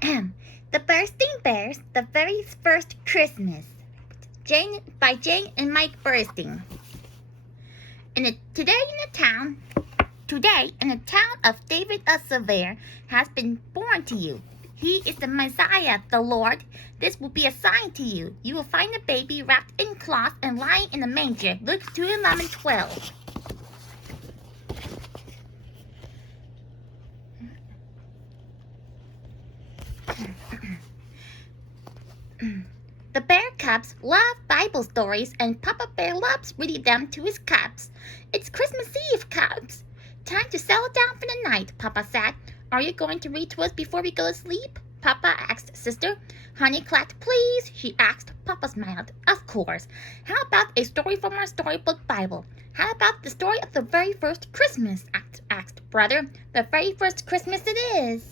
The Berenstain Bears, the very first Christmas. By Jane and Mike Berenstain. Today in the town of David a Surveyor has been born to you. He is the Messiah, the Lord. This will be a sign to you. You will find a baby wrapped in cloth and lying in a manger. Luke 2:11-12. The bear cubs love Bible stories, and Papa Bear loves reading them to his cubs. It's Christmas Eve, cubs. Time to settle down for the night, Papa said. Are you going to read to us before we go to sleep? Papa asked Sister. Honey clapped, please, she asked. Papa smiled. Of course. How about a story from our storybook Bible? How about the story of the very first Christmas? Asked Brother. The very first Christmas it is.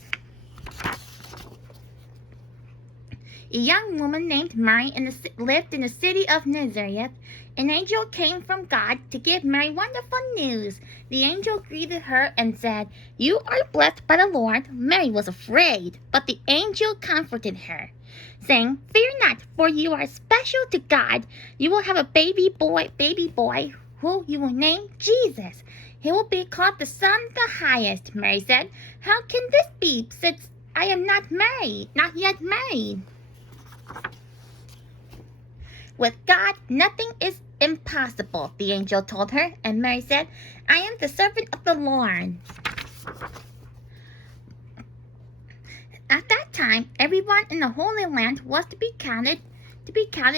A young woman named Mary lived in the city of Nazareth. An angel came from God to give Mary wonderful news. The angel greeted her and said, You are blessed by the Lord. Mary was afraid, but the angel comforted her, saying, Fear not, for you are special to God. You will have a baby boy, who you will name Jesus. He will be called the Son of the Highest. Mary said, How can this be, since I am not yet married? With God, nothing is impossible, the angel told her, and Mary said, I am the servant of the Lord. At that time, everyone in the Holy Land was to be counted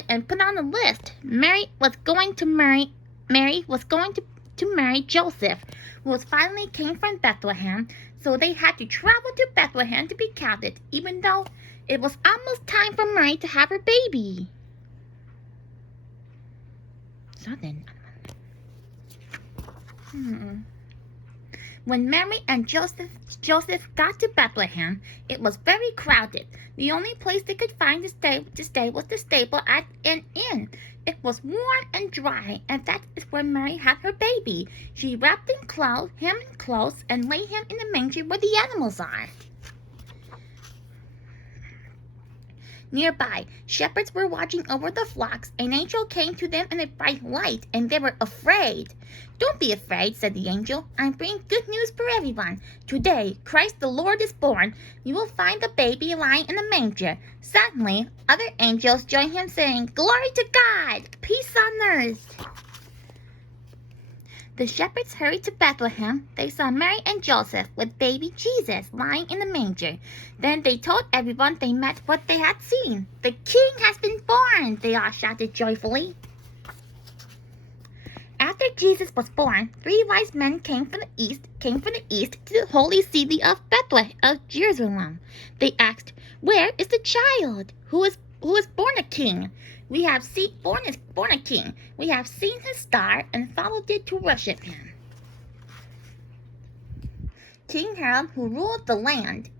and put on a list. Mary was going to marry Joseph, who finally came from Bethlehem, so they had to travel to Bethlehem to be counted, even though it was almost time for Mary to have her baby. When Mary and Joseph got to Bethlehem, it was very crowded. The only place they could find to stay was the stable at an inn. It was warm and dry, and that is where Mary had her baby. She wrapped him in clothes and laid him in the manger where the animals are. Nearby, shepherds were watching over the flocks. An angel came to them in a bright light, and they were afraid. Don't be afraid, said the angel. I bring good news for everyone. Today, Christ the Lord is born. You will find the baby lying in a manger. Suddenly, other angels joined him, saying, Glory to God! Peace on earth! The shepherds hurried to Bethlehem. They saw Mary and Joseph with baby Jesus lying in the manger. Then they told everyone they met what they had seen. The King has been born, they all shouted joyfully. After Jesus was born, 3 wise men came from the east to the holy city of Bethlehem of Jerusalem. They asked, Where is the child who is born a king? We have seen born a king. We have seen his star and followed it to worship him. King Herod, who ruled the land,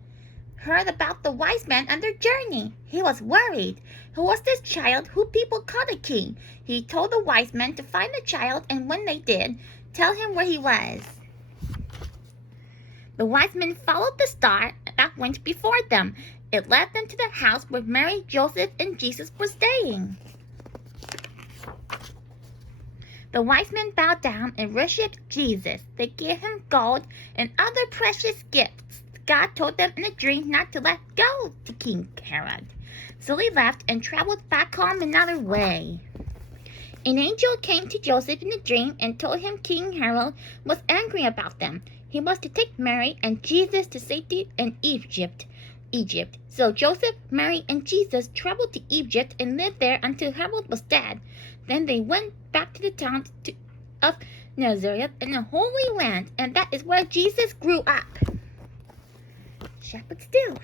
heard about the wise men on their journey. He was worried. Who was this child who people called a king? He told the wise men to find the child, and when they did, tell him where he was. The wise men followed the star that went before them. It led them to the house where Mary, Joseph, and Jesus were staying. The wise men bowed down and worshipped Jesus. They gave him gold and other precious gifts. God told them in a dream not to let go to King Herod. So they left and traveled back home another way. An angel came to Joseph in a dream and told him King Herod was angry about them. He was to take Mary and Jesus to safety in Egypt. So Joseph, Mary, and Jesus traveled to Egypt and lived there until Herod was dead. Then they went back to the town of Nazareth in the Holy Land, and that is where Jesus grew up. Shepherds do.